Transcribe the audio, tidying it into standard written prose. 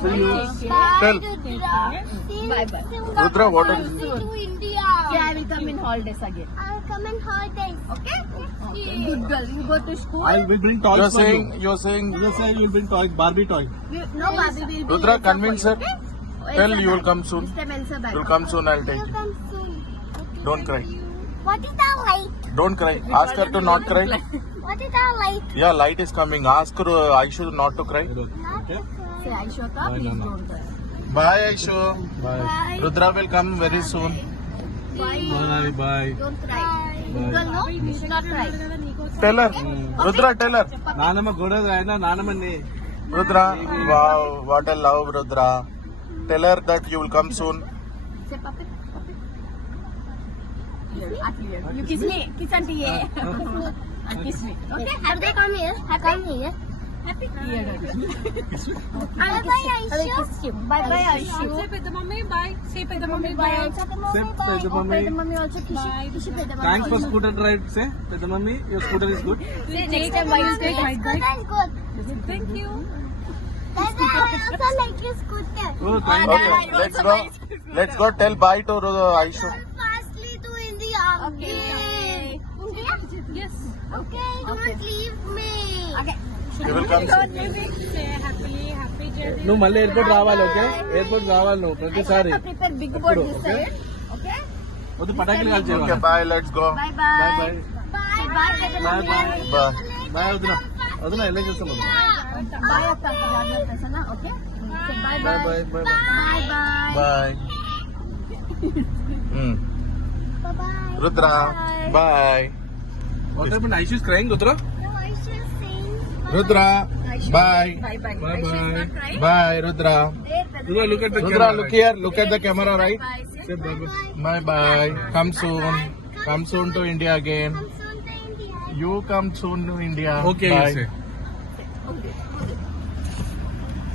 Tell. Bye bye. Rudra, what are To India. Yeah, I will come in holidays again. I'll come in holidays. Okay? Good girl. You go to school. I will bring toys You're for saying, you. you're saying, You say you will bring toys, Barbie toy. No, Bobby will be. Rudra, Elsa convince for her. you, okay? Tell Elsa you will bag. come soon. This time Elsa bag. You'll come soon, I'll take I'll you. come soon. Don't cry. What is that light? Don't cry. Ask her to not cry. What is that light? Yeah, light is coming. Ask her, Aishu not to cry. Not Okay? Say, Aishwata, Bye, please Nana. don't cry. Bye, Aishu. Bye. Rudra will come very soon. Bye. Bye. Bye. Don't cry. Bye. Girl, no, you should not cry. Tell her. Rudra, tell her. ನಾನಮ್ಮ ಕೊಡೋದು ಆಯ್ತಾ ನಾನಮ್ಮನ್ನಿ Rudra, wow, what a love, Rudra. Tell her that you will come soon. Say, puppet, puppet. You kiss me. Kiss auntie. And kiss me. Okay? Have they come here? Come here. Happy? Yeah. Bye bye, Aishu. Bye bye, Aishu. Say Peda Mummy, bye. Say Peda Mummy, Bye, bye. Aisha. Say Peda Mummy. Peda Mummy also kiss you. Kiss you, Peda Mummy. Thanks for also. scooter ride. Say, Peda Mummy, your scooter is good. Say next time why you say hi, Scooter is good. Thank you. Dada, I also like your scooter. Oh, thank Okay, let's go. Tell bye to Aishu. Go fastly to India. Okay. India? Yes. Okay, don't leave me. Okay. You will come soon. Say happy journey. నువ్వు మళ్ళీ airport రావాలి okay airport రావాలి నువ్వు ప్రతిసారి Prepare big board this Okay. side. Okay? వద్దు పటాకులు కాల్ Okay, చేయాలి bye. Let's go. Bye bye bye. Bye Bye Bye, Peda Bye, Mummy. Bye. Bye వదిన వదిన వెళ్ళి చేస్తాం వదిన Bye, Akka. Jagrata sana. Okay? Say bye bye bye. Bye bye Bye bye. Bye. Hmm. Bye-bye. Rudra, bye. What happened Aishu is crying Rudra No, Aishu is saying Rudra, bye. Bye bye. Bye, Aisha is bye. not crying. Bye, Rudra. There, Peda Rudra, look at the Rudra, camera. look here. Look at the camera, right? Bye. Say Say bye bye. Bye bye. Come soon. Come soon to India again. come soon to India. You come soon to India. Okay, Bye. you say. okay.